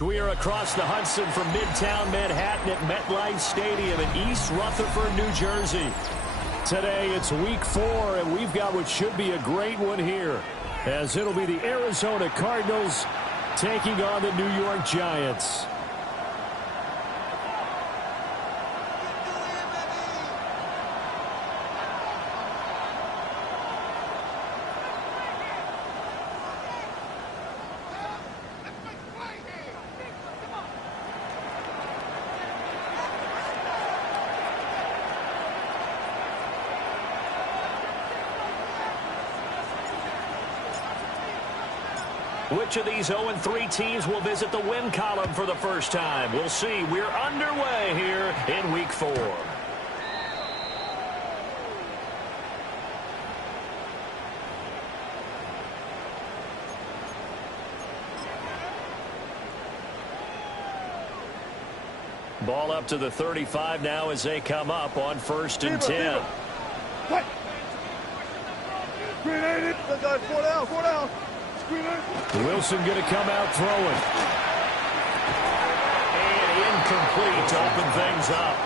We are across the Hudson from Midtown Manhattan at MetLife Stadium in East Rutherford, New Jersey. Today it's week 4, and we've got what should be a great one here, as it'll be the Arizona Cardinals taking on the New York Giants. Which of these 0-3 teams will visit the win column for the first time? We'll see. We're underway here in week 4. Ball up to the 35 now as they come up on 1st and 10. Four down. Wilson going to come out throwing. And incomplete to open things up.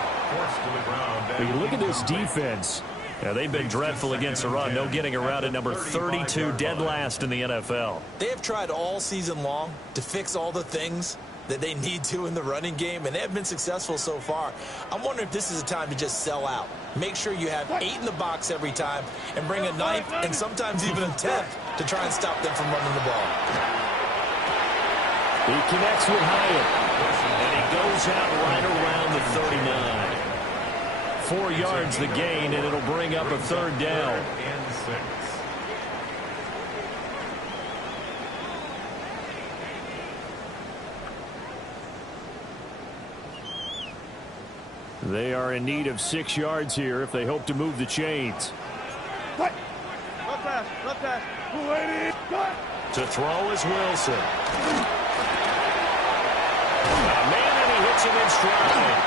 When you look at this defense, they've been dreadful against the run. No getting around at number 32, dead last in the NFL. They have tried all season long to fix all the things that they need to in the running game, and they have been successful so far. I'm wondering if this is a time to just sell out. Make sure you have 8 in the box every time and bring a 9th and sometimes even a 10th to try and stop them from running the ball. He connects with Hyatt, and he goes out right around the 39. 4 yards the gain, and it'll bring up a 3rd down. They are in need of 6 yards here if they hope to move the chains. Left pass. To throw is Wilson. Man, and he hits him in stride.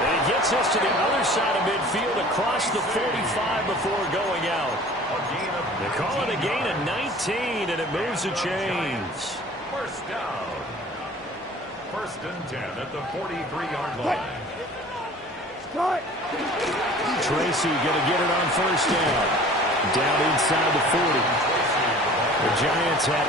And he gets us to the other side of midfield across the 45 before going out. They call it a gain of 19, and it moves the chains. First down. 1st and 10 at the 43-yard line. Tracy going to get it on 1st down. Down inside the 40. The Giants had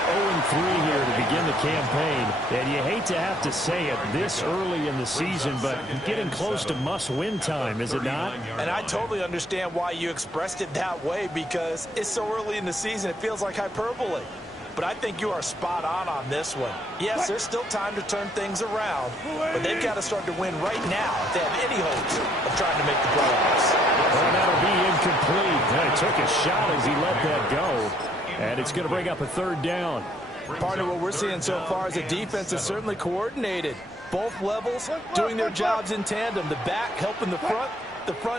0-3 here to begin the campaign. And you hate to have to say it this early in the season, but getting close to must-win time, is it not? And I totally understand why you expressed it that way, because it's so early in the season it feels like hyperbole. But I think you are spot on this one. Yes, there's still time to turn things around, but they've got to start to win right now if they have any hopes of trying to make the playoffs. Well, that'll be incomplete. He took a shot as he let that go, and it's going to bring up a 3rd down. Part of what we're seeing so far is the defense is certainly coordinated. Both levels doing their jobs in tandem. The back helping the front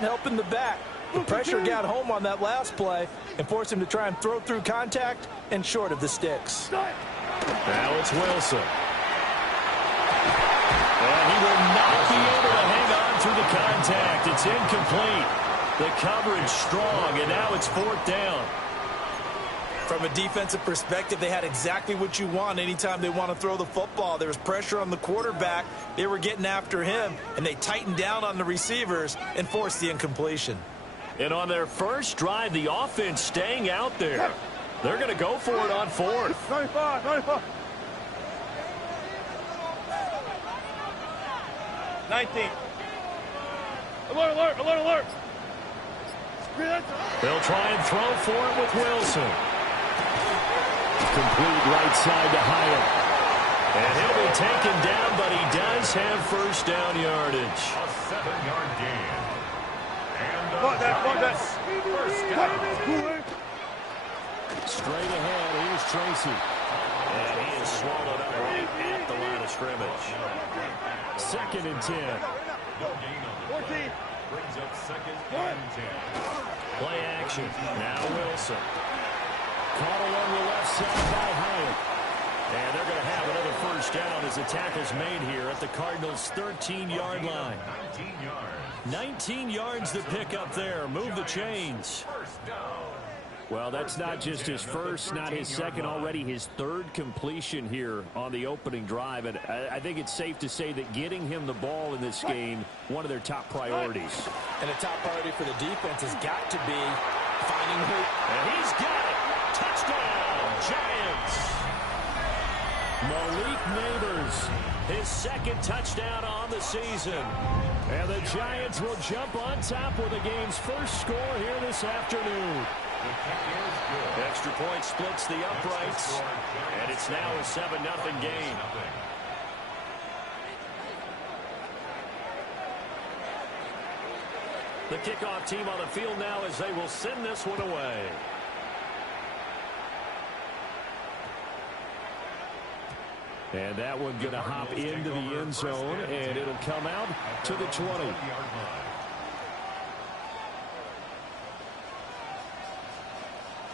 helping the back. The pressure got home on that last play and forced him to try and throw through contact and short of the sticks. Now it's Wilson. And he will not be able to hang on through the contact. It's incomplete. The coverage strong, and now it's 4th down. From a defensive perspective, they had exactly what you want anytime they want to throw the football. There was pressure on the quarterback. They were getting after him, and they tightened down on the receivers and forced the incompletion. And on their first drive, the offense staying out there. They're going to go for it on 4th. 95. 19. Alert. They'll try and throw for it with Wilson. Complete right side to Hyatt. And he'll be taken down, but he does have 1st down yardage. A 7-yard gain. Fuck that. First down. Straight ahead, here's Tracy. And he is swallowed up right at the line of scrimmage. 2nd and 10. No gain on the 14. Brings up 2nd and 10. Play action. Now Wilson. Caught along the left side by Hyatt. And they're going to have another 1st down as the tackle's made here at the Cardinals' 13-yard line. 19 yards. 19 yards to pick up there. Move the chains. First down. Well, that's not just his first, not his second, already his third completion here on the opening drive. And I think it's safe to say that getting him the ball in this game, one of their top priorities. And a top priority for the defense has got to be finding who. And he's got it. Touchdown, Giants. Malik Neighbors, his second touchdown on the season. And the Giants will jump on top with the game's first score here this afternoon. Extra point splits the uprights, and it's now a 7-0 game. The kickoff team on the field now as they will send this one away. And that one going to hop into the end zone, and it'll come out to the 20.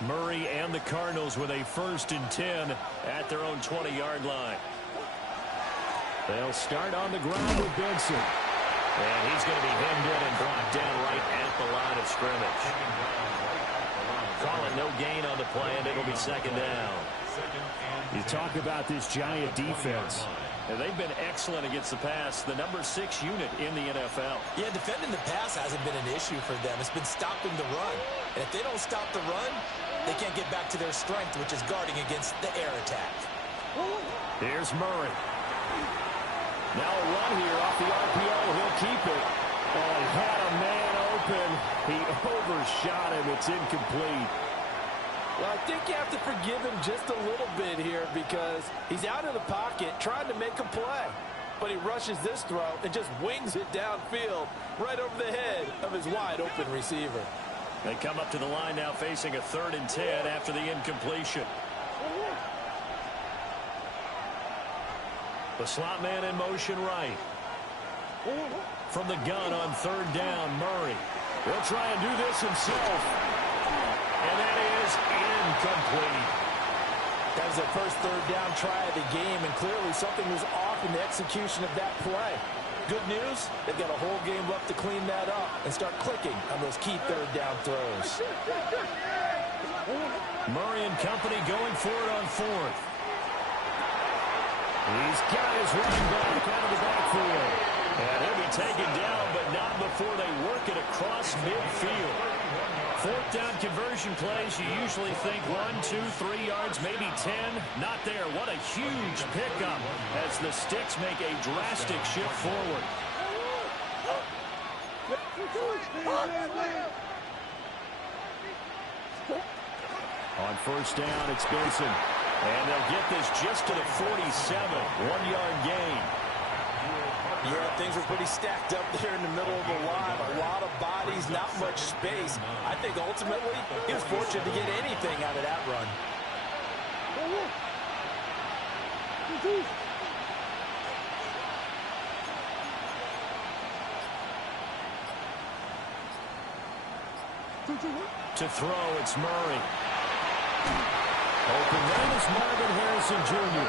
Murray and the Cardinals with a 1st and 10 at their own 20-yard line. They'll start on the ground with Benson. And he's going to be hemmed in and brought down right at the line of scrimmage. Calling no gain on the play, and it'll be 2nd down. You talk about this Giant defense. And they've been excellent against the pass, the number 6 unit in the NFL. Yeah, defending the pass hasn't been an issue for them. It's been stopping the run. And if they don't stop the run, they can't get back to their strength, which is guarding against the air attack. Here's Murray. Now a run here off the RPO. He'll keep it. Oh, he had a man open. He overshot him. It's incomplete. Well, I think you have to forgive him just a little bit here because he's out of the pocket trying to make a play. But he rushes this throw and just wings it downfield right over the head of his wide-open receiver. They come up to the line now facing a 3rd and 10 after the incompletion. The slot man in motion right. From the gun on 3rd down, Murray. He'll try and do this himself. And that is incomplete. That was their first 3rd down try of the game, and clearly something was off in the execution of that play. Good news, they've got a whole game left to clean that up and start clicking on those key 3rd down throws. Murray and company going for it on 4th. He's got his running back out of the backfield. And he'll be taken down, but not before they work it across midfield. 4th down conversion plays, you usually think 1, 2, 3 yards, maybe 10. Not there. What a huge pickup as the Sticks make a drastic shift forward. On 1st down, it's Benson. And they'll get this just to the 47. 1-yard gain. Yeah, things were pretty stacked up there in the middle of the line. A lot of bodies, not much space. I think ultimately he was fortunate to get anything out of that run. To throw, it's Murray. Open man is Marvin Harrison Jr.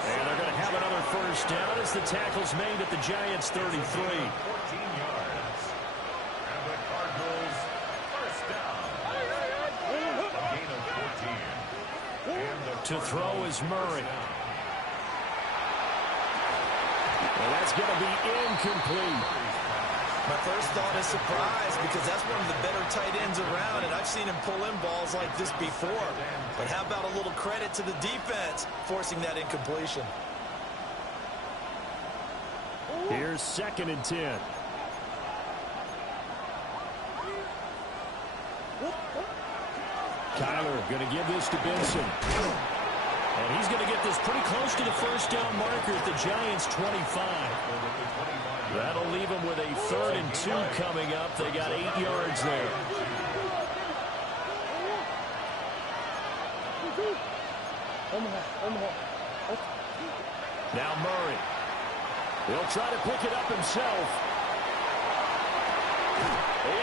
And they're going to have another 1st down as the tackle's made at the Giants' 33. 14 yards. And the Cardinals 1st down. A gain of 14. And to throw is Murray. And that's going to be incomplete. My first thought is surprise because that's one of the better tight ends around, and I've seen him pull in balls like this before. But how about a little credit to the defense forcing that incompletion? Here's 2nd and 10. Kyler going to give this to Benson. And he's going to get this pretty close to the 1st down marker at the Giants' 25. That'll leave them with a 3rd and 2 coming up. They got 8 yards there. Now Murray. He'll try to pick it up himself.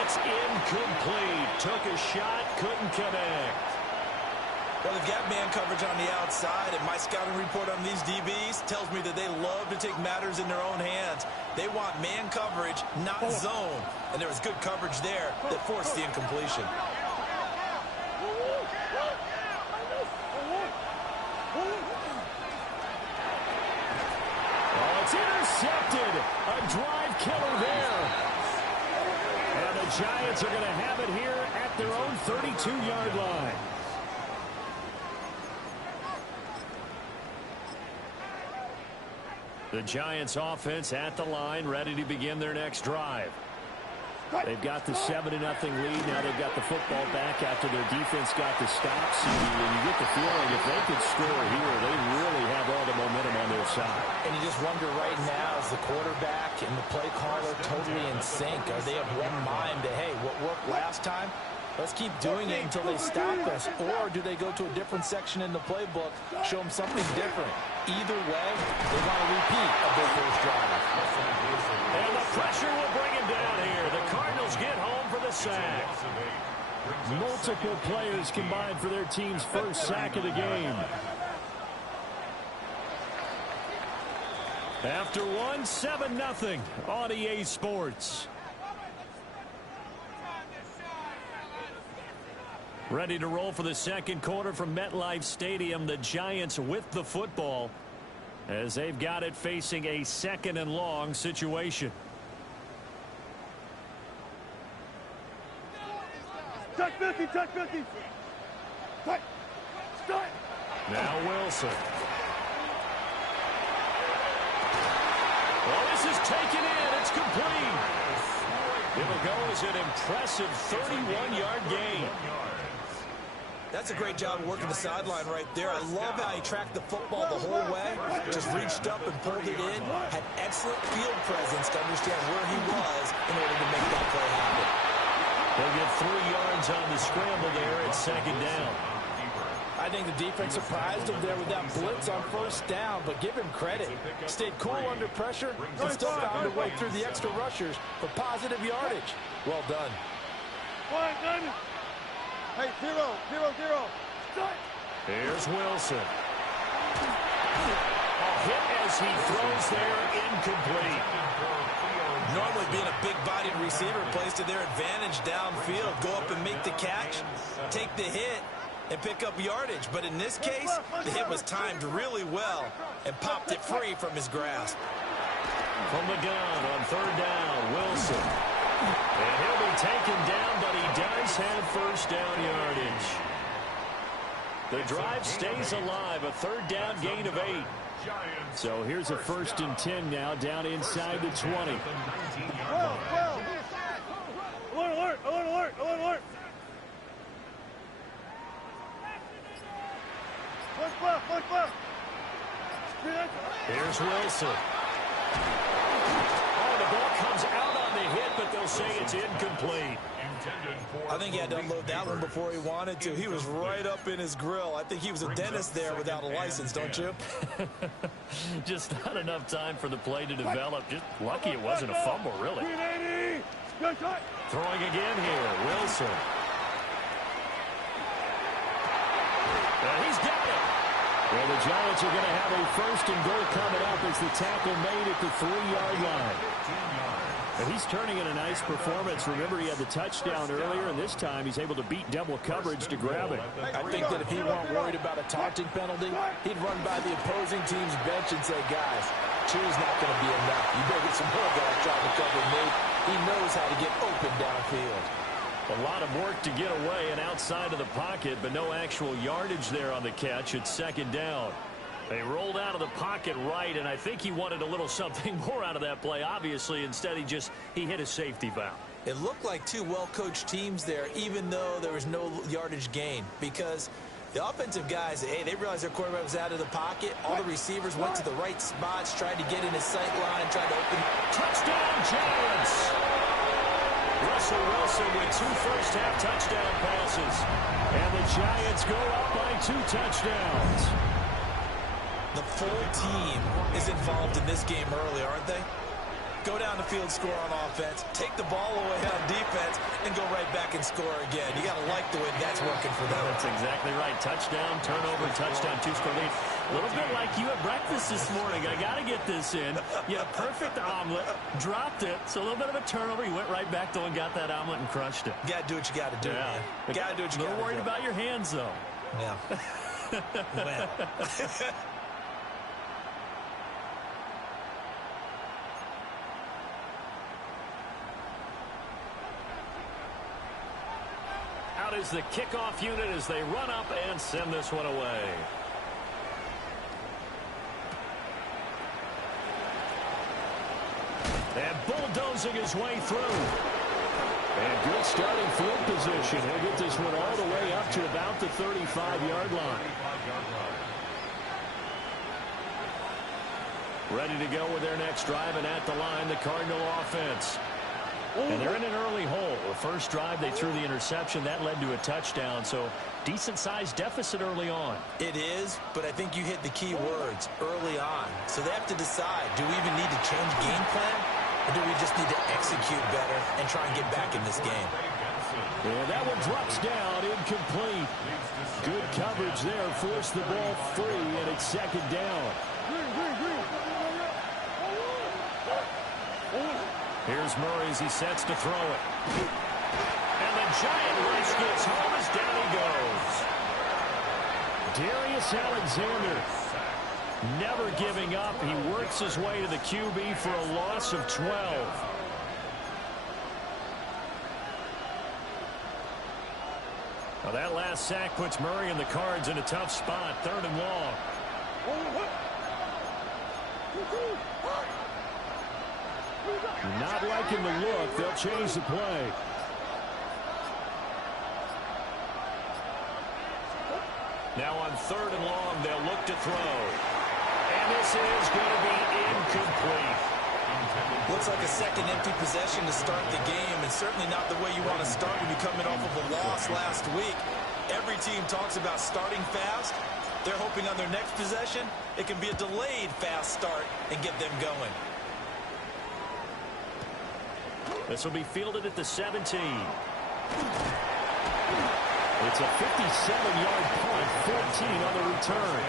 It's incomplete. Took a shot, couldn't connect. Well, they've got man coverage on the outside, and my scouting report on these DBs tells me that they love to take matters in their own hands. They want man coverage, not zone. And there was good coverage there that forced the incompletion. A drive killer there. And the Giants are going to have it here at their own 32-yard line. The Giants offense at the line, ready to begin their next drive. They've got the 7-0 lead. Now they've got the football back after their defense got the stop. And you get the feeling if they could score here, they really have all the momentum on their side. And you just wonder right now, is the quarterback and the play caller totally in sync? Are they of one mind that, hey, what worked last time, let's keep doing it until they stop us? Or do they go to a different section in the playbook, show them something different? Either way, they want to repeat of their first drive. And the pressure will bring him down here. The Cardinals get home for the sack. Multiple players combined for their team's first sack of the game. After one, 7-0 on EA Sports. Ready to roll for the second quarter from MetLife Stadium. The Giants with the football as they've got it facing a 2nd and long situation. Touch 50, touch 50. Touch. Start. Now Wilson. Well, this is taken in. It's complete. It'll go as an impressive 31-yard gain. That's a great job of working the sideline right there. I love how he tracked the football the whole way, just reached up and pulled it in, had excellent field presence to understand where he was in order to make that play happen. They'll get 3 yards on the scramble there at 2nd down. I think the defense surprised him there with that blitz on 1st down, but give him credit. Stayed cool under pressure and still found a way through the extra rushers for positive yardage. Well done. Hey, 0, 0, 0. Start. Here's Wilson. A hit as he throws there, incomplete. Normally being a big-bodied receiver plays to their advantage downfield. Go up and make the catch, take the hit, and pick up yardage. But in this case, the hit was timed really well and popped it free from his grasp. From the gun on 3rd down, Wilson. And he'll be taken down, but he does have 1st down yardage. The drive stays alive, a 3rd down gain of 8. So here's a 1st and 10 now, down inside the 20. Alert, alert, alert, alert, alert, alert. Punch left. Here's Wilson. Oh, the ball comes out on the hit, but they'll say it's incomplete. I think he had to unload that one before he wanted to. He was right up in his grill. I think he was a dentist there without a license, don't you? Just not enough time for the play to develop. Just lucky it wasn't a fumble, really. Throwing again here, Wilson. And he's got it. Well, the Giants are going to have a 1st and goal coming up as the tackle made at the 3-yard line. And he's turning in a nice performance. Remember, he had the touchdown earlier, and this time he's able to beat double coverage to grab it. I think that if he weren't worried about a taunting penalty, he'd run by the opposing team's bench and say, guys, two's not going to be enough. You better get some more guys trying to cover me. He knows how to get open downfield. A lot of work to get away and outside of the pocket, but no actual yardage there on the catch. It's 2nd down. They rolled out of the pocket right, and I think he wanted a little something more out of that play. Obviously, instead he hit a safety valve. It looked like two well-coached teams there, even though there was no yardage gain, because the offensive guys, hey, they realized their quarterback was out of the pocket. All the receivers went to the right spots, tried to get in his sight line, tried to open. Touchdown, Giants! Russell Wilson with 2 first-half touchdown passes. And the Giants go up by 2 touchdowns. The full team is involved in this game early, aren't they? Go down the field, score on offense, take the ball away on defense, and go right back and score again. You got to like the way that's working for them. That's exactly right. Touchdown, turnover, touchdown, 2-score lead. A little bit like you at breakfast this morning. I got to get this in. You had a perfect omelet, dropped it, so a little bit of a turnover. You went right back, though, and got that omelet and crushed it. You got to do what you got to do, man. You got to do what you got to do. A little worried about your hands, though. Yeah. Well. is the kickoff unit as they run up and send this one away. And bulldozing his way through. And good starting field position. He'll get this one all the way up to about the 35-yard line. Ready to go with their next drive, and at the line, the Cardinal offense. And they're in an early hole. The first drive, they threw the interception. That led to a touchdown, so decent-sized deficit early on. It is, but I think you hit the key words, early on. So they have to decide, do we even need to change game plan, or do we just need to execute better and try and get back in this game? And that one drops down, incomplete. Good coverage there, forced the ball free, and it's second down. Here's Murray as he sets to throw it. And the giant rush gets home as down he goes. Darius Alexander never giving up. He works his way to the QB for a loss of 12. Now that last sack puts Murray and the Cards in a tough spot. 3rd and long. Not liking the look. They'll change the play. Now on 3rd and long, they'll look to throw. And this is going to be incomplete. Looks like a second empty possession to start the game, and certainly not the way you want to start when you're coming off of a loss last week. Every team talks about starting fast. They're hoping on their next possession, it can be a delayed fast start and get them going. This will be fielded at the 17. It's a 57-yard punt, 14 on the return.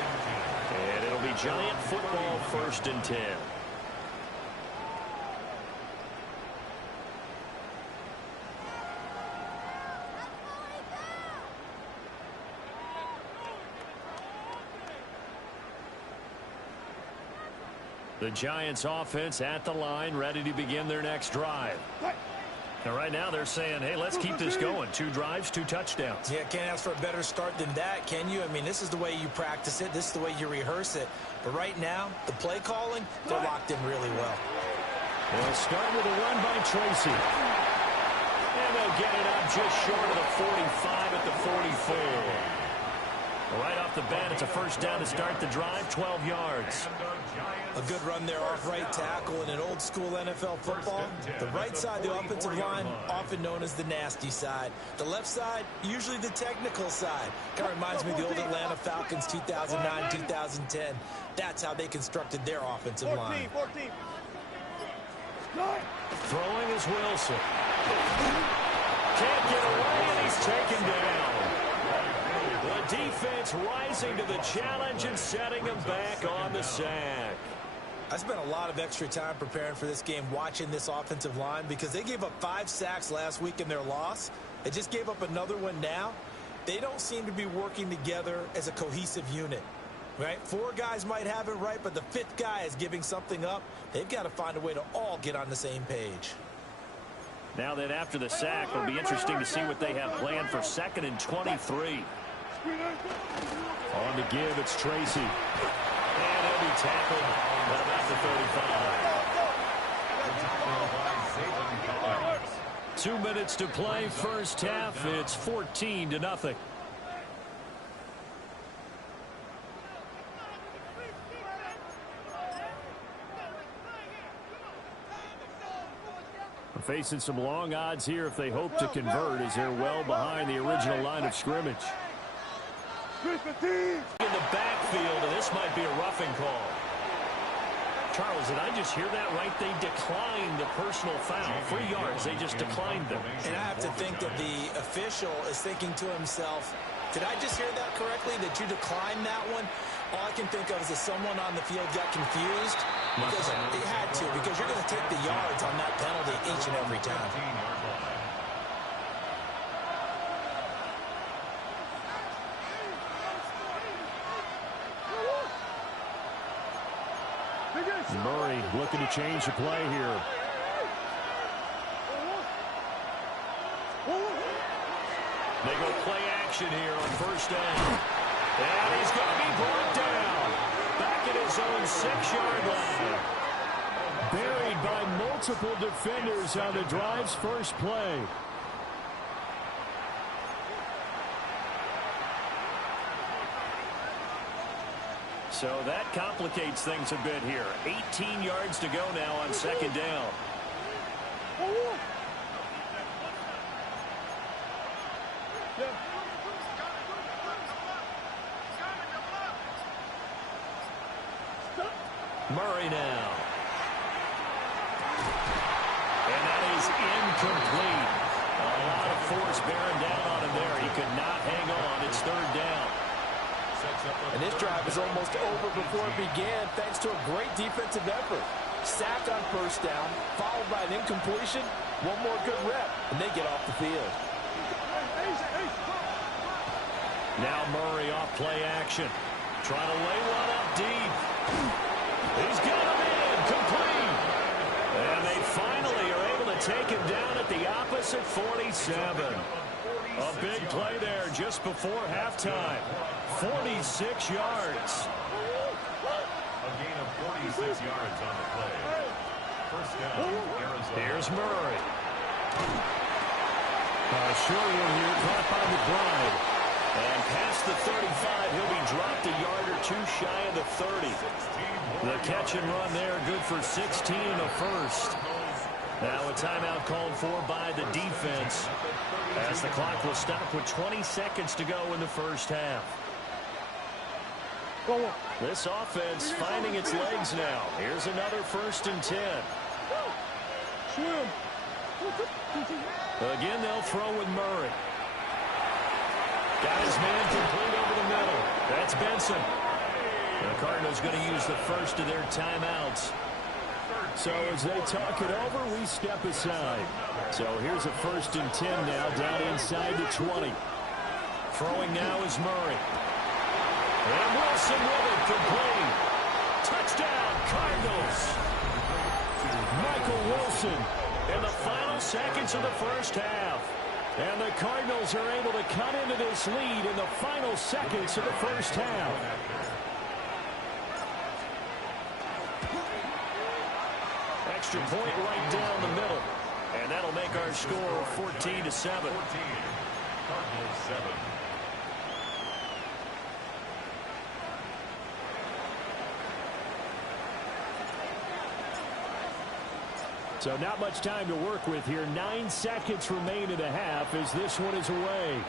And it'll be Giant football, 1st and 10. The Giants offense at the line, ready to begin their next drive. And right now they're saying, hey, let's keep this going. 2 drives, 2 touchdowns. Yeah, can't ask for a better start than that, can you? I mean, this is the way you practice it. This is the way you rehearse it. But right now, the play calling, they're locked in really well. They'll start with a run by Tracy. And they'll get it up just short of the 45 at the 44. Right off the bat, it's a 1st down to start the drive, 12 yards. A good run there off right tackle in an old school NFL football. The right side, the offensive line, often known as the nasty side. The left side, usually the technical side. Kind of reminds me of the old Atlanta Falcons 2009, 2010. That's how they constructed their offensive line. 14. Throwing is Wilson. Can't get away, and he's taken down. The defense rising to the challenge and setting him back on the sack. I spent a lot of extra time preparing for this game watching this offensive line because they gave up 5 sacks last week in their loss. They just gave up another one now. They don't seem to be working together as a cohesive unit, right? 4 guys might have it right, but the 5th guy is giving something up. They've got to find a way to all get on the same page. Now that after the sack, it'll be interesting to see what they have planned for 2nd and 23. On the give, it's Tracy. And he'll be tackled at about the 35. 2 minutes to play, first half. It's 14-0. Facing some long odds here if they hope to convert, as they're well behind the original line of scrimmage. In the backfield, and this might be a roughing call. Charles, did I just hear that right? They declined the personal foul. 3 yards, they just declined them. And I have to think that the official is thinking to himself, did I just hear that correctly, that you declined that one? All I can think of is that someone on the field got confused. Because they had to, because you're going to take the yards on that penalty each and every time. Murray looking to change the play here. They go play action here on first down. And he's going to be brought down. Back at his own 6-yard line. Buried by multiple defenders on the drive's first play. So that complicates things a bit here. 18 yards to go now on second down. Murray now. And that is incomplete. A lot of force bearing down on him there. He could not hang on. It's third down. And this drive is almost over before it began thanks to a great defensive effort. Sack on first down, followed by an incompletion. One more good rep, and they get off the field. Now Murray off play action. Trying to lay one up deep. He's got him in. Complete. And they finally are able to take him down at the opposite 47. A big play there just before halftime. 46 yards. A gain of 46 yards on the play. First down, Arizona. Here's Murray. Short one here, caught by McBride. And past the 35, he'll be dropped a yard or two shy of the 30. The catch and run there, good for 16 and a first. Now a timeout called for by the defense, as the clock will stop with 20 seconds to go in the first half. This offense finding its legs now. Here's another 1st and 10. Again, they'll throw with Murray. Got his man complete over the middle. That's Benson. The Cardinals going to use the first of their timeouts. So as they talk it over, we step aside. So here's a 1st and 10 now, down inside the 20. Throwing now is Murray. And Wilson with it, complete. Touchdown, Cardinals. Michael Wilson in the final seconds of the first half. And the Cardinals are able to cut into this lead in the final seconds of the first half. Extra point right down the middle. And that'll make our score 14-7. Cardinals 7. So not much time to work with here. 9 seconds remain in the half as this one is away.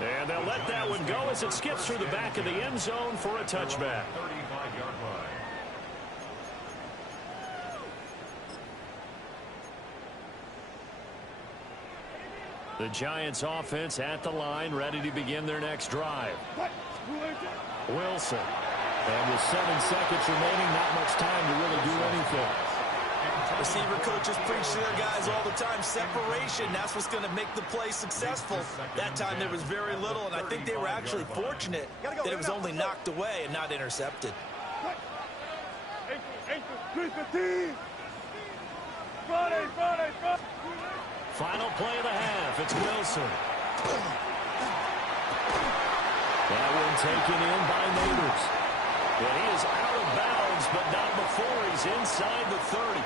And they'll let that one go as it skips through the back of the end zone for a touchback. 35-yard line. The Giants offense at the line, ready to begin their next drive. Wilson. And with 7 seconds remaining, not much time to really do anything. Receiver coaches preach to their guys all the time. Separation, that's what's going to make the play successful. That time there was very little, and I think they were actually fortunate that it was only knocked away and not intercepted. Final play of the half. It's Wilson. That one taken in by Neighbors. And he is out of bounds, but not before he's inside the 30.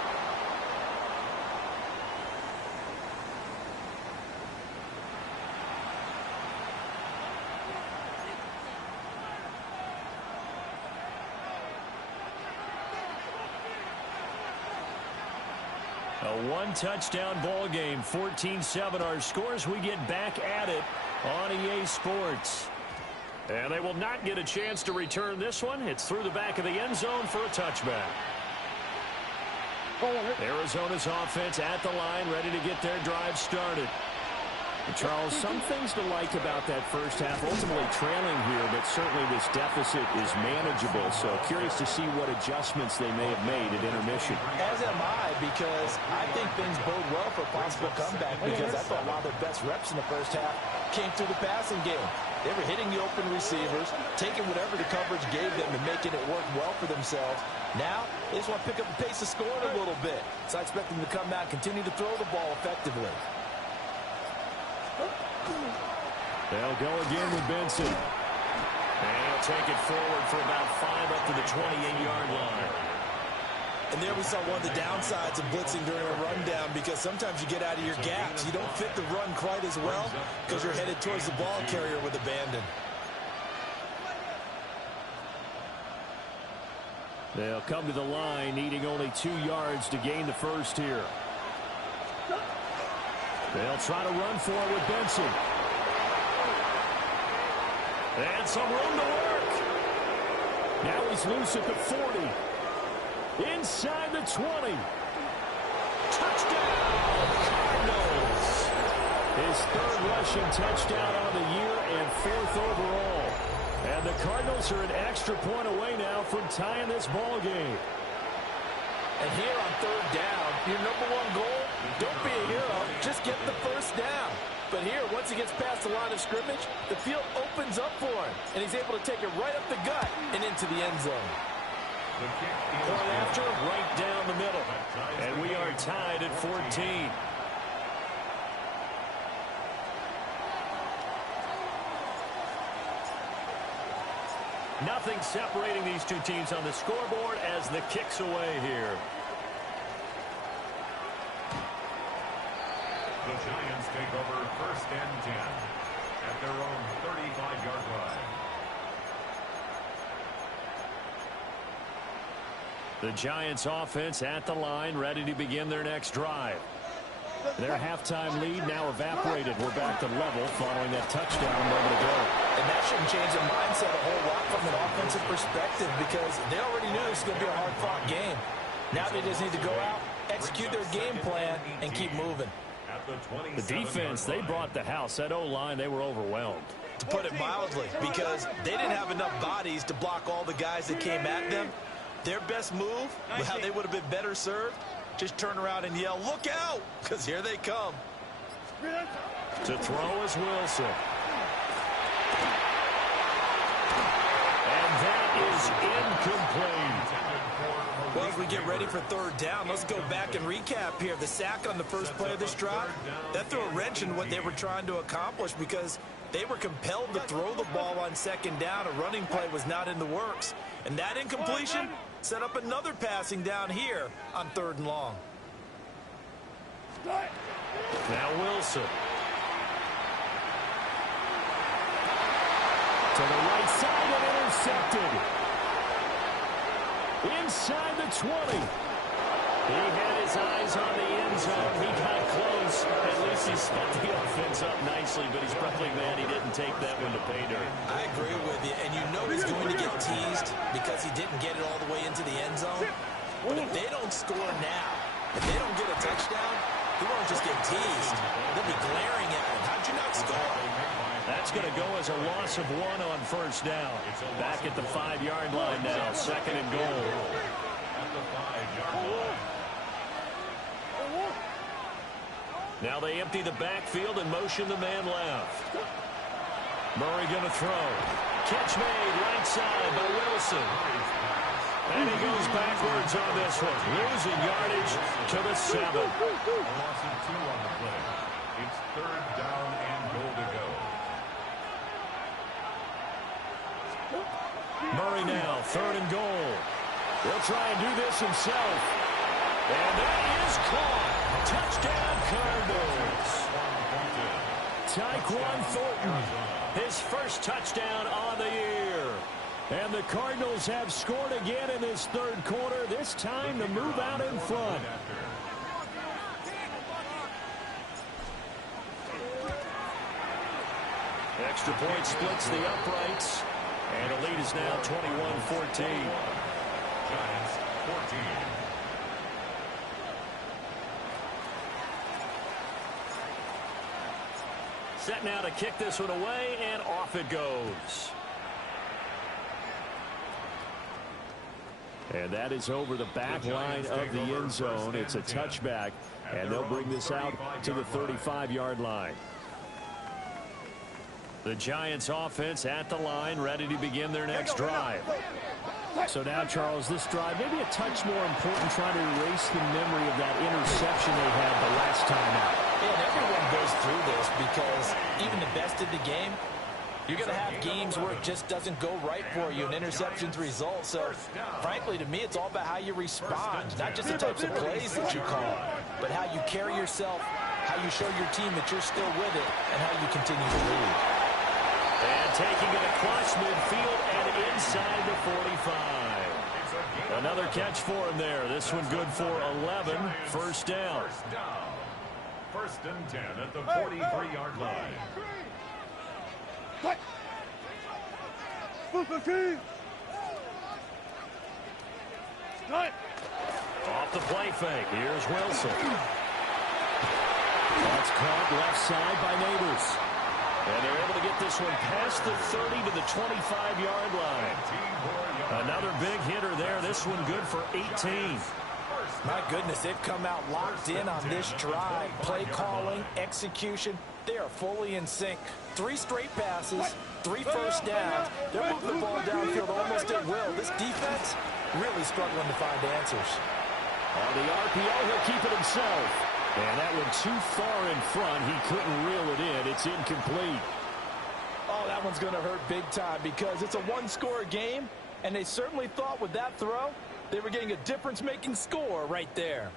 A one-touchdown ball game, 14-7 our scores. We get back at it on EA Sports. And they will not get a chance to return this one. It's through the back of the end zone for a touchback. Arizona's offense at the line, ready to get their drive started. Charles, some things to like about that first half. Ultimately trailing here, but certainly this deficit is manageable. So curious to see what adjustments they may have made at intermission. As am I, because I think things bode well for a possible comeback, because I thought a lot of their best reps in the first half came through the passing game. They were hitting the open receivers, taking whatever the coverage gave them and making it work well for themselves. Now, they just want to pick up the pace of scoring a little bit. So I expect them to come out and continue to throw the ball effectively. They'll go again with Benson. And he'll take it forward for about 5 up to the 28-yard line. And there we saw one of the downsides of blitzing during a rundown, because sometimes you get out of your gaps. You don't fit the run quite as well because you're headed towards the ball carrier with abandon. They'll come to the line, needing only 2 yards to gain the first here. They'll try to run for it with Benson. And some room to work. Now he's loose at the 40. Inside the 20. Touchdown, Cardinals. His 3rd rushing touchdown on the year and 4th overall. And the Cardinals are an extra point away now from tying this ball game. And here on 3rd down, your #1 goal, don't be a hero, just get the first down. But here, once he gets past the line of scrimmage, the field opens up for him, and he's able to take it right up the gut and into the end zone. Point after, right down the middle. And we are tied at 14. Nothing separating these two teams on the scoreboard as the kick's away here. The Giants take over 1st and 10 at their own 35-yard line. The Giants offense at the line, ready to begin their next drive. Their halftime lead now evaporated. We're back to level following that touchdown a moment ago. And that shouldn't change the mindset a whole lot from an offensive perspective, because they already knew this was going to be a hard-fought game. Now they just need to go out, execute their game plan, and keep moving. The defense, they brought the house. That O-line, they were overwhelmed. To put it mildly, because they didn't have enough bodies to block all the guys that came at them. Their best move, how they would have been better served, just turn around and yell, "Look out!" because here they come. To throw is Wilson. And that is incomplete. Well, as we get ready for 3rd down, let's go back and recap here. The sack on the first play of this drive, that threw a wrench in what they were trying to accomplish, because they were compelled to throw the ball on 2nd down. A running play was not in the works. And that incompletion set up another passing down here on 3rd and long. Now Wilson. To the right side and intercepted. Inside the 20. He had his eyes on the end zone. He got close. At least he set the offense up nicely, but he's probably mad he didn't take that one to pay dirt. I agree with you, and you know he's going to get teased because he didn't get it all the way into the end zone. But if they don't score now, if they don't get a touchdown, he won't just get teased. They'll be glaring at him. How'd you not score? That's going to go as a loss of 1 on 1st down. Back at the 5-yard line now, 2nd and goal. At the 5-yard line. Now they empty the backfield and motion the man left. Murray going to throw. Catch made right side by Wilson. And he goes backwards on this one. Losing yardage to the 7. A loss of 2 on the play. It's 3rd down and goal to go. Murray now, 3rd and goal. He'll try and do this himself. And that is caught. Touchdown, Cardinals. Tyquan Thornton, his first touchdown on the year. And the Cardinals have scored again in this 3rd quarter, this time to move out in front. Extra point splits the uprights. And the lead is now 21-14. Giants 14. Set now to kick this one away, and off it goes. And that is over the back line of the end zone. It's a touchback, and they'll bring this out to the 35-yard line. The Giants offense at the line, ready to begin their next drive. So now, Charles, this drive maybe a touch more important, trying to erase the memory of that interception they had the last time out. And everyone goes us through this because even the best in the game, you're going to have games where it just doesn't go right for you and interceptions result. So, frankly, to me, it's all about how you respond, not just the types of plays that you call, but how you carry yourself, how you show your team that you're still with it, and how you continue to lead. And taking it across midfield and inside the 45. Another catch for him there. This one good for 11. First down. First and 10 at the 43-yard line. Off the play fake. Here's Wilson. That's caught left side by Neighbors. And they're able to get this one past the 30 to the 25-yard line. Another big hitter there. This one good for 18. My goodness, they've come out locked in on this drive. Play calling, execution, they are fully in sync. 3 straight passes, 3 first downs. They're moving the ball downfield almost at will. This defense really struggling to find answers. On the RPO, he'll keep it himself. And that one too far in front. He couldn't reel it in. It's incomplete. Oh, that one's going to hurt big time because it's a one-score game, and they certainly thought with that throw they were getting a difference-making score right there.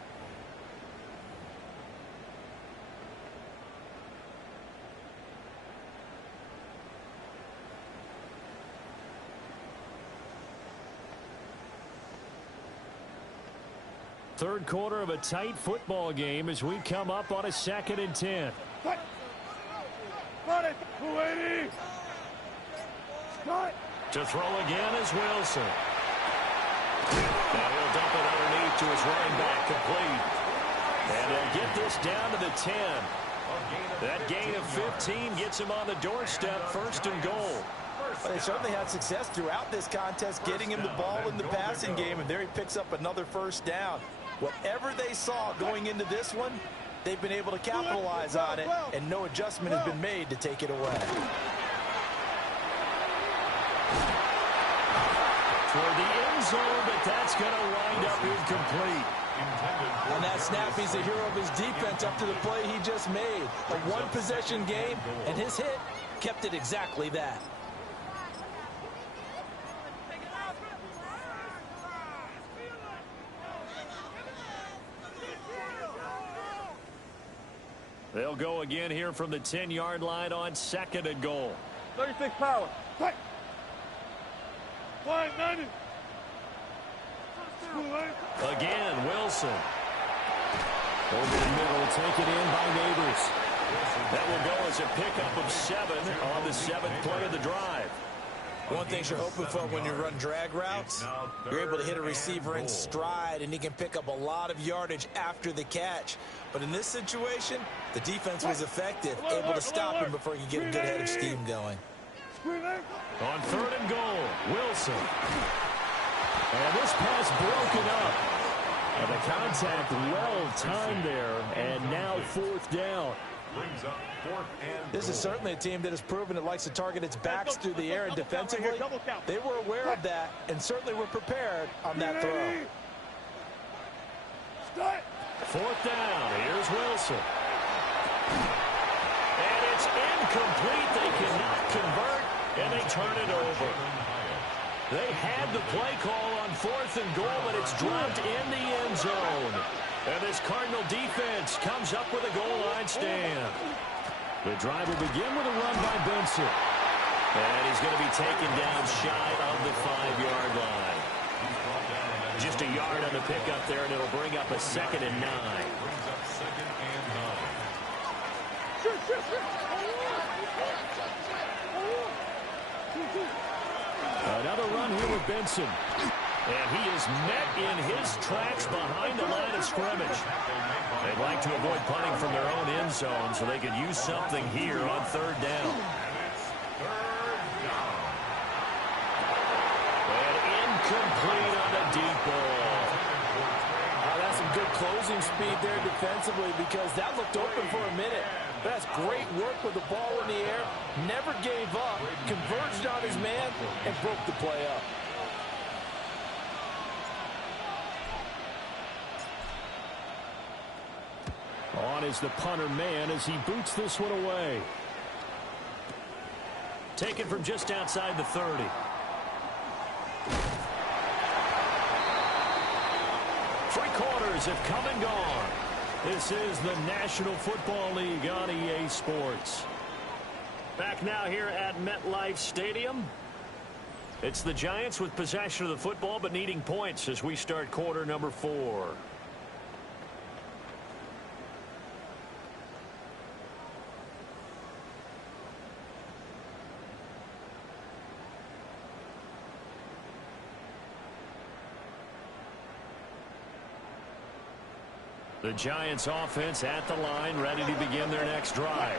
Third quarter of a tight football game as we come up on a 2nd and 10. To throw again is Wilson. Now he'll dump it underneath to his running back, complete. And they'll get this down to the 10. That gain of 15 gets him on the doorstep, 1st and goal. But they certainly had success throughout this contest, getting him the ball in the passing game, and there he picks up another first down. Whatever they saw going into this one, they've been able to capitalize on it, and no adjustment has been made to take it away. Toward the end zone, but that's going to wind up incomplete. On that snap, he's the hero of his defense after the play he just made. A one-possession game, and his hit kept it exactly that. They'll go again here from the 10-yard line on 2nd and goal. 36 power. Fight. 590. Again, Wilson. Over the middle, taken in by Neighbors. That will go as a pickup of 7 on the 7th play of the drive. One thing you're hoping for when you run drag routes, you're able to hit a receiver in stride, and he can pick up a lot of yardage after the catch. But in this situation, the defense was effective, able to stop him before he could get a good head of steam going. On 3rd and goal, Wilson. And this pass broken up. And the contact well timed there, and now 4th down. Brings up 4th and This is certainly a team that has proven it likes to target its backs through the air, and defensively, they were aware of that and certainly were prepared on that throw. 4th down. Here's Wilson. And it's incomplete. They cannot convert, and they turn it over. They had the play call on 4th and goal, but it's dropped in the end zone. And this Cardinal defense comes up with a goal line stand. The drive will begin with a run by Benson. And he's going to be taken down shy of the 5-yard line. Just a yard on the pickup there, and it'll bring up a 2nd and 9. Another run here with Benson. And he is met in his tracks behind the line of scrimmage. They'd like to avoid punting from their own end zone so they could use something here on 3rd down. And incomplete on the deep ball. That's some good closing speed there defensively because that looked open for a minute. That's great work with the ball in the air. Never gave up, converged on his man, and broke the play up. On on is the punter man as he boots this one away. Taken from just outside the 30. Three quarters have come and gone. This is the National Football League on EA Sports. Back now here at MetLife Stadium. It's the Giants with possession of the football but needing points as we start quarter number 4. The Giants offense at the line, ready to begin their next drive.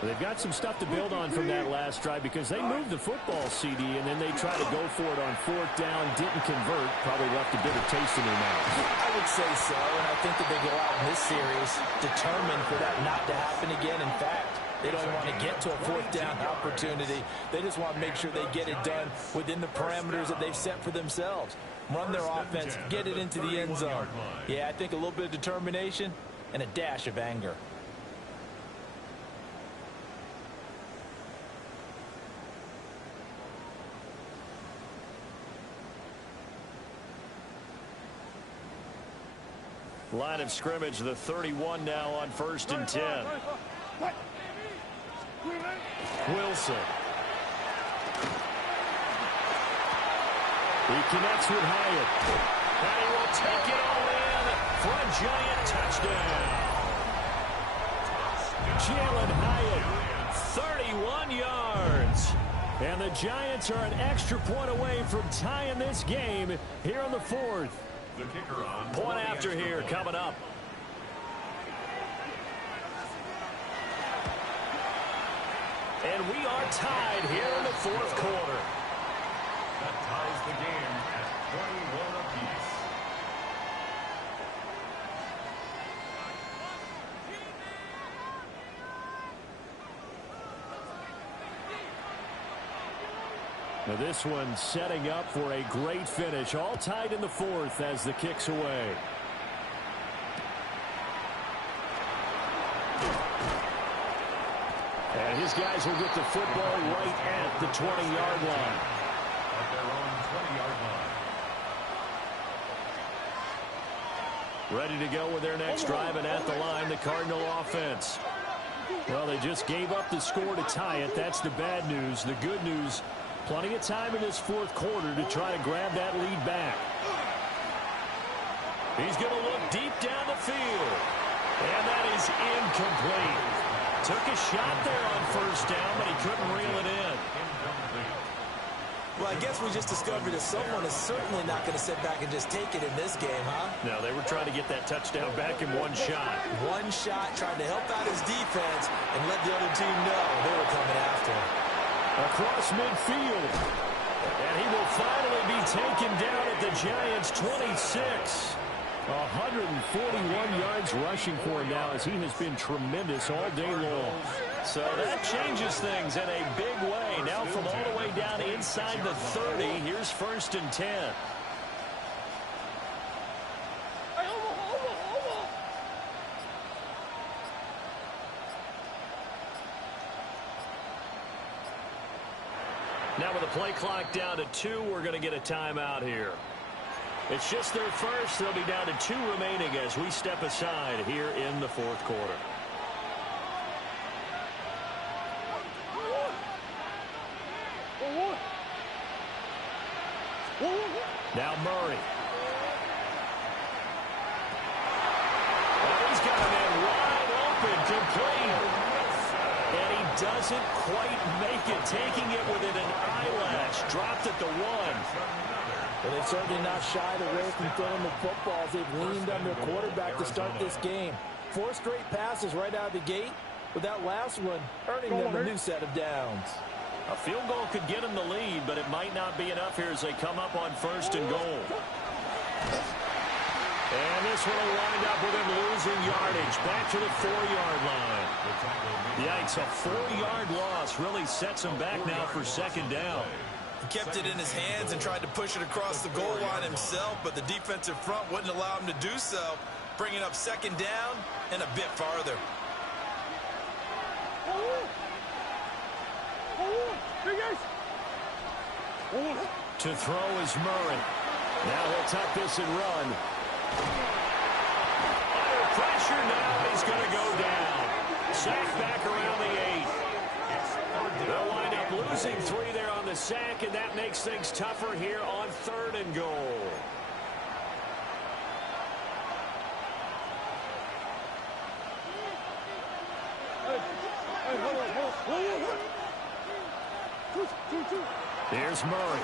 They've got some stuff to build on from that last drive because they moved the football, CD, and then they tried to go for it on 4th down, didn't convert, probably left a bitter taste in their mouth. I would say so, and I think that they go out in this series determined for that not to happen again. In fact, they don't want to get to a 4th down opportunity. They just want to make sure they get it done within the parameters that they've set for themselves. Run their offense, get it into the end zone. Yeah, I think a little bit of determination and a dash of anger. Line of scrimmage, the 31 now on 1st and 10. Wilson. He connects with Hyatt. And he will take it all in for a Giant touchdown. Jalen Hyatt, 31 yards. And the Giants are an extra point away from tying this game here on the 4th. The kicker on Point after here coming up. And we are tied here in the 4th quarter. That ties the game at 21 apiece. Now this one setting up for a great finish. All tied in the 4th as the kick's away. And his guys will get the football right at the 20-yard line. At their own 20-yard line. Ready to go with their next drive, and at the line, the Cardinal offense. Well, they just gave up the score to tie it. That's the bad news. The good news, plenty of time in this 4th quarter to try to grab that lead back. He's going to look deep down the field. And that is incomplete. Took a shot there on 1st down, but he couldn't reel it in. Well, I guess we just discovered that someone is certainly not going to sit back and just take it in this game, huh? No, they were trying to get that touchdown back in one shot. One shot, trying to help out his defense and let the other team know they were coming after him. Across midfield. And he will finally be taken down at the Giants' 26. 141 yards rushing for him now as he has been tremendous all day long. So that changes things in a big way. Now from all the way down inside the 30, here's 1st and 10. Now with the play clock down to 2, we're going to get a timeout here. It's just their first. They'll be down to 2 remaining as we step aside here in the 4th quarter. Now Murray. Oh, he's got a man wide open, complete. And he doesn't quite make it, taking it within an eyelash. Dropped at the 1. Well, they've certainly not shied away from throwing the footballs. They've leaned on their quarterback to start this game. 4 straight passes right out of the gate, with that last one earning them a new set of downs. A field goal could get them the lead, but it might not be enough here as they come up on 1st and goal. And this one will wind up with him losing yardage back to the 4-yard line. Yikes, a 4-yard loss really sets him back now for 2nd down. He kept it in his hands and tried to push it across the goal line himself, but the defensive front wouldn't allow him to do so. bringing up second down and a bit farther. To throw is Murray. Now he'll tuck this and run. Under pressure now, he's going to go down. Sack back around the 8. They'll wind up losing 3 there on the sack, and that makes things tougher here on 3rd and goal. Here's Murray.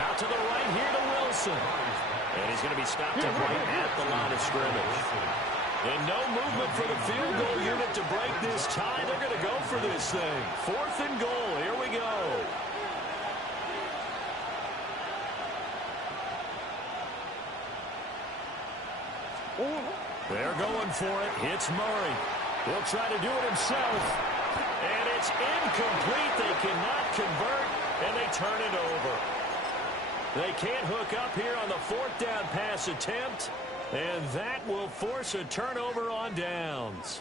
Out to the right here to Wilson. And he's going to be stopped right at the line of scrimmage. And no movement for the field goal unit to break this tie. They're going to go for this thing. 4th and goal. Here we go. They're going for it. It's Murray. He'll try to do it himself. And it's incomplete. They cannot convert, and they turn it over. They can't hook up here on the 4th down pass attempt, and that will force a turnover on downs.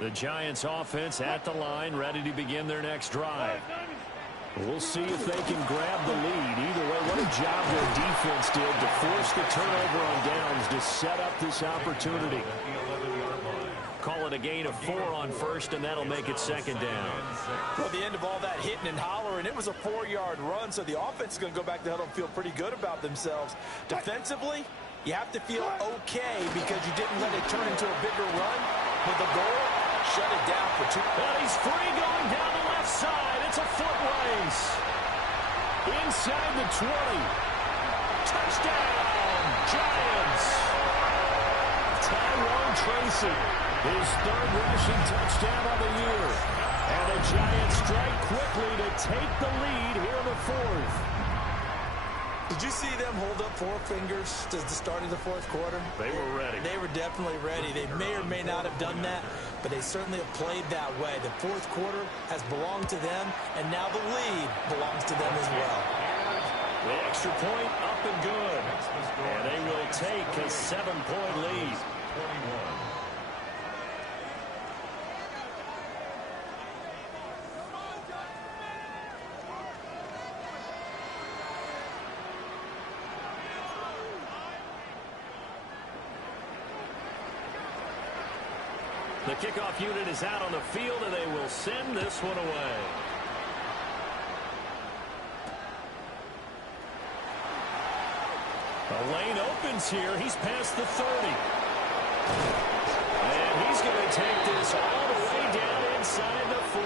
The Giants offense at the line, ready to begin their next drive. We'll see if they can grab the lead. Either way, what a job their defense did to force the turnover on downs to set up this opportunity. Call it a gain of 4 on 1st, and that'll make it 2nd down. Well, the end of all that hitting and hollering, it was a 4-yard run, so the offense is going to go back to huddle and feel pretty good about themselves. Defensively, you have to feel okay because you didn't let it turn into a bigger run. But the goal, shut it down for 2. Well, he's free going down the left side. It's a foot race. Inside the 20. Touchdown, Giants. Tyrone Tracy, his 3rd rushing touchdown on the year. And the Giants strike quickly to take the lead here in the 4th. Did you see them hold up 4 fingers to the start of the 4th quarter? They were ready. They were definitely ready. They may or may not have done that, but they certainly have played that way. The 4th quarter has belonged to them, and now the lead belongs to them as well. The extra point up and good. And they will take a 7-point lead. 21. The kickoff unit is out on the field, and they will send this one away. The lane opens here. He's past the 30. And he's going to take this all the way down inside the 40.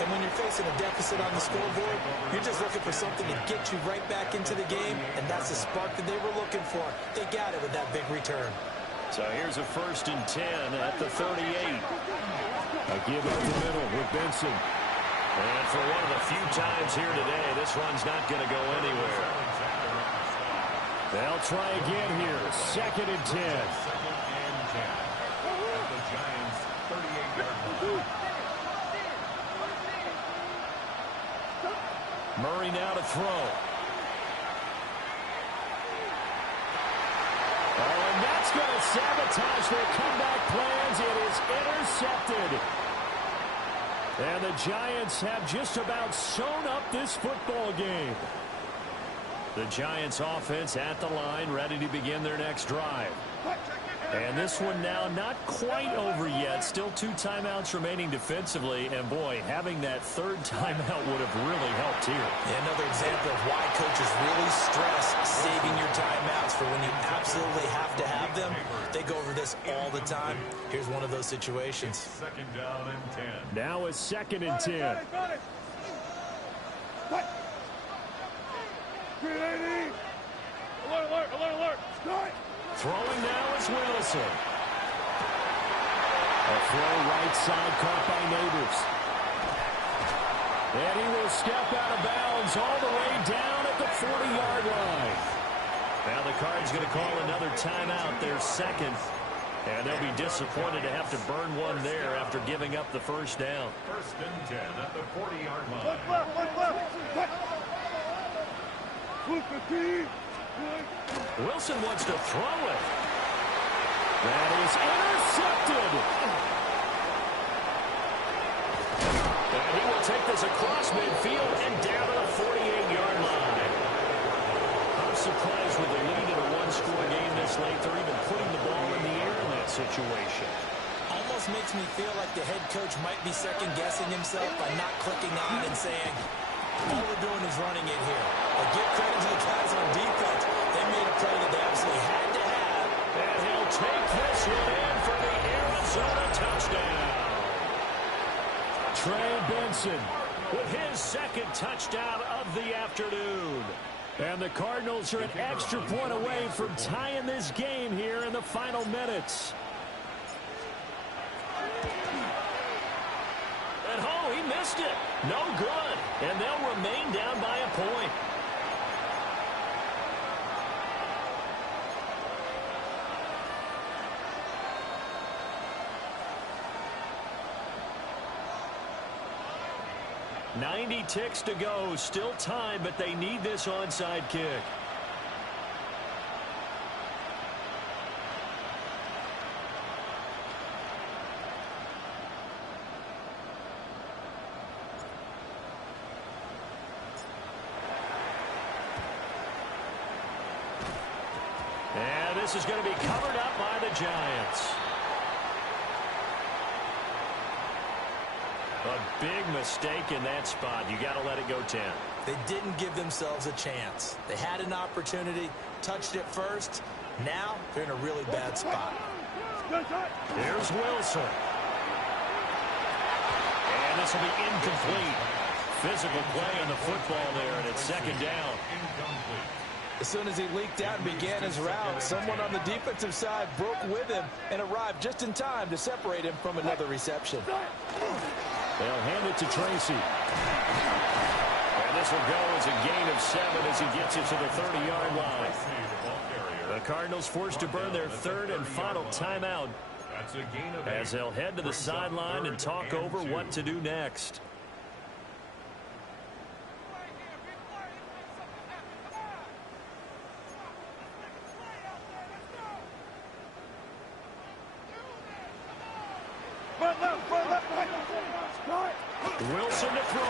And when you're facing a deficit on the scoreboard, you're just looking for something to get you right back into the game, and that's the spark that they were looking for. They got it with that big return. So here's a 1st and 10 at the 38. A give up the middle with Benson. And for one of the few times here today, this one's not going to go anywhere. They'll try again here. 2nd and 10. At the Giants' 38-yard line. Murray now to throw. Oh, and that's going to sabotage their comeback plans. It is intercepted. And the Giants have just about sewn up this football game. The Giants offense at the line, ready to begin their next drive. And this one now not quite over yet. Still 2 timeouts remaining defensively. And, boy, having that 3rd timeout would have really helped here. Yeah, another example of why coaches really stress saving your timeouts for when you absolutely have to have them. They go over this all the time. Here's one of those situations. 2nd down and 10. Now it's 2nd and 10. Alert, alert, alert. Start. Throwing now is Wilson. A throw right side caught by Neighbors. And he will step out of bounds all the way down at the 40-yard line. Now the Cards going to call another timeout, their 2nd. And they'll be disappointed to have to burn one there after giving up the 1st down. 1st and 10 at the 40-yard line. Look left, look left. Look 15. Wilson wants to throw it. That is intercepted. And he will take this across midfield and down to the 48-yard line. I'm surprised with the lead in a one-score game this late. They're even putting the ball in the air in that situation. Almost makes me feel like the head coach might be second-guessing himself by not clicking on and saying, all we're doing is running it here. But give credit to the guys on defense. They made a play that they absolutely had to have. And he'll take this one in for the Arizona touchdown. Trey Benson with his second touchdown of the afternoon. And the Cardinals are an extra point away from tying this game here in the final minutes. And oh, he missed it. No good. And they'll remain down by a point. .90 ticks to go. Still time, but they need this onside kick. And this is going to be covered up by the Giants. A big mistake in that spot. You got to let it go 10. They didn't give themselves a chance. They had an opportunity, touched it first. Now they're in a really bad spot. Here's Wilson. And this will be incomplete. Physical play on the football there, and it's second down. As soon as he leaked out and began his route, someone on the defensive side broke with him and arrived just in time to separate him from another reception. They'll hand it to Tracy. And this will go as a gain of 7 as he gets it to the 30-yard line. The Cardinals forced to burn their third and final timeout as they'll head to the sideline and talk over what to do next. Wilson to throw.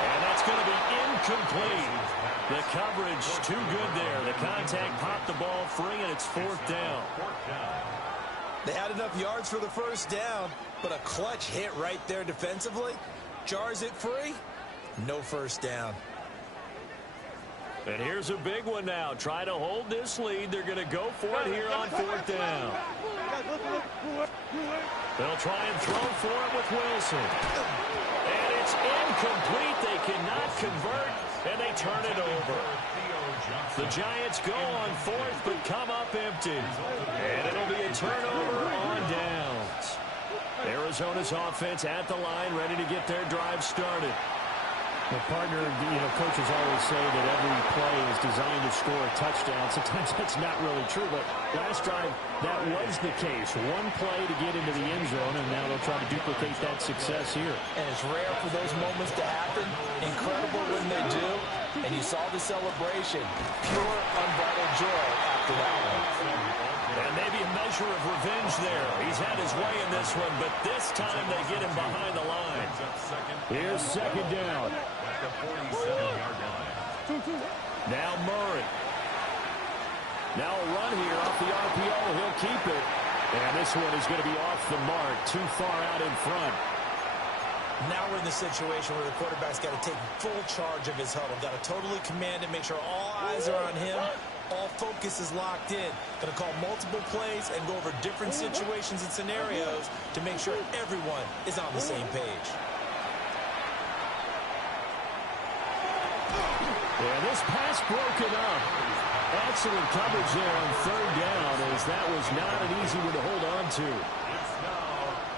And that's going to be incomplete. The coverage too good there. The contact popped the ball free, and it's fourth down. They had enough yards for the first down, but a clutch hit right there defensively. Jars it free. No first down. And here's a big one now. Try to hold this lead. They're going to go for it here on fourth down. They'll try and throw for it with Wilson. And it's incomplete. They cannot convert, and they turn it over. The Giants go on fourth, but come up empty. And it'll be a turnover on downs. Arizona's offense at the line, ready to get their drive started. Well, partner, coaches always say that every play is designed to score a touchdown. Sometimes that's not really true, but last drive, that was the case. One play to get into the end zone, and now they'll try to duplicate that success here. And it's rare for those moments to happen. Incredible when they do. And you saw the celebration. Pure, unbridled joy after that one. And maybe a measure of revenge there. He's had his way in this one, but this time they get him behind the line. Here's second down. Now Murray. Now a run here off the RPO. He'll keep it. And this one is going to be off the mark. Too far out in front. Now we're in the situation where the quarterback's got to take full charge of his huddle. Got to totally command it, make sure all eyes are on him. All focus is locked in. Going to call multiple plays and go over different situations and scenarios to make sure everyone is on the same page. Yeah, this pass broken up. Excellent coverage there on third down, as that was not an easy one to hold on to.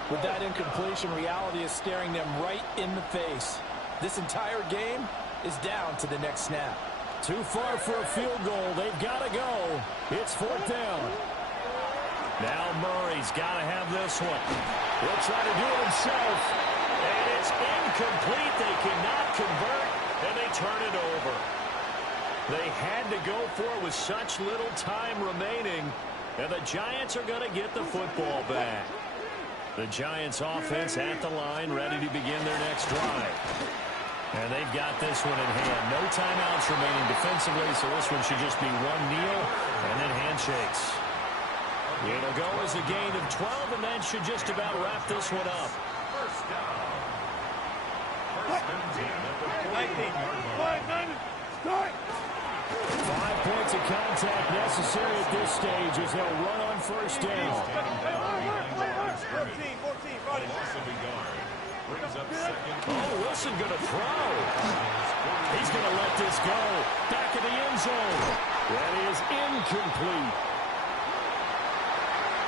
With that incompletion, reality is staring them right in the face. This entire game is down to the next snap. Too far for a field goal. They've got to go. It's fourth down. Now Murray's got to have this one. He'll try to do it himself. And it's incomplete. They cannot convert. And they turn it over. They had to go for it with such little time remaining. And the Giants are going to get the football back. The Giants offense at the line, ready to begin their next drive. And they've got this one in hand. No timeouts remaining defensively, so this one should just be one kneel and then handshakes. It'll go as a gain of 12, and that should just about wrap this one up. First down. First and 10 at the 40-yard line. 5 points of contact necessary at this stage as they'll run on first down. 14, Loss of a yard. Brings up second. Oh, Wilson going to throw. He's going to let this go. Back in the end zone. That is incomplete.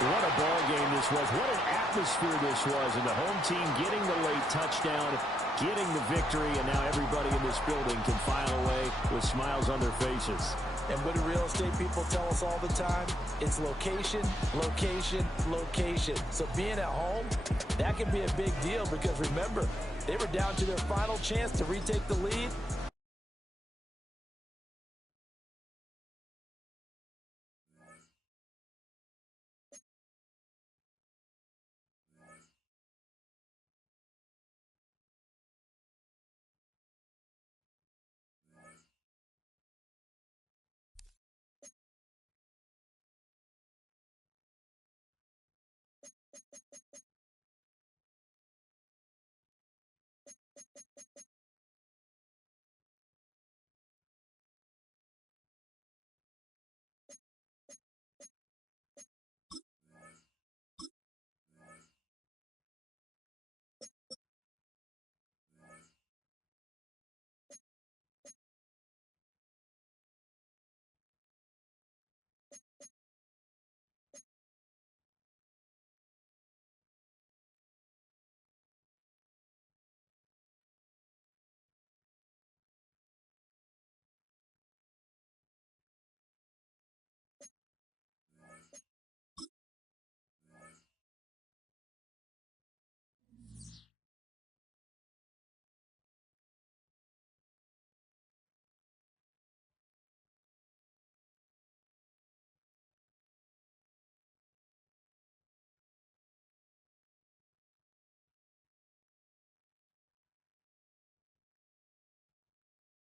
What a ball game this was. What an atmosphere this was. And the home team getting the late touchdown, getting the victory, and now everybody in this building can file away with smiles on their faces. And what do real estate people tell us all the time? It's location, location, location. So being at home, that can be a big deal because remember, they were down to their final chance to retake the lead.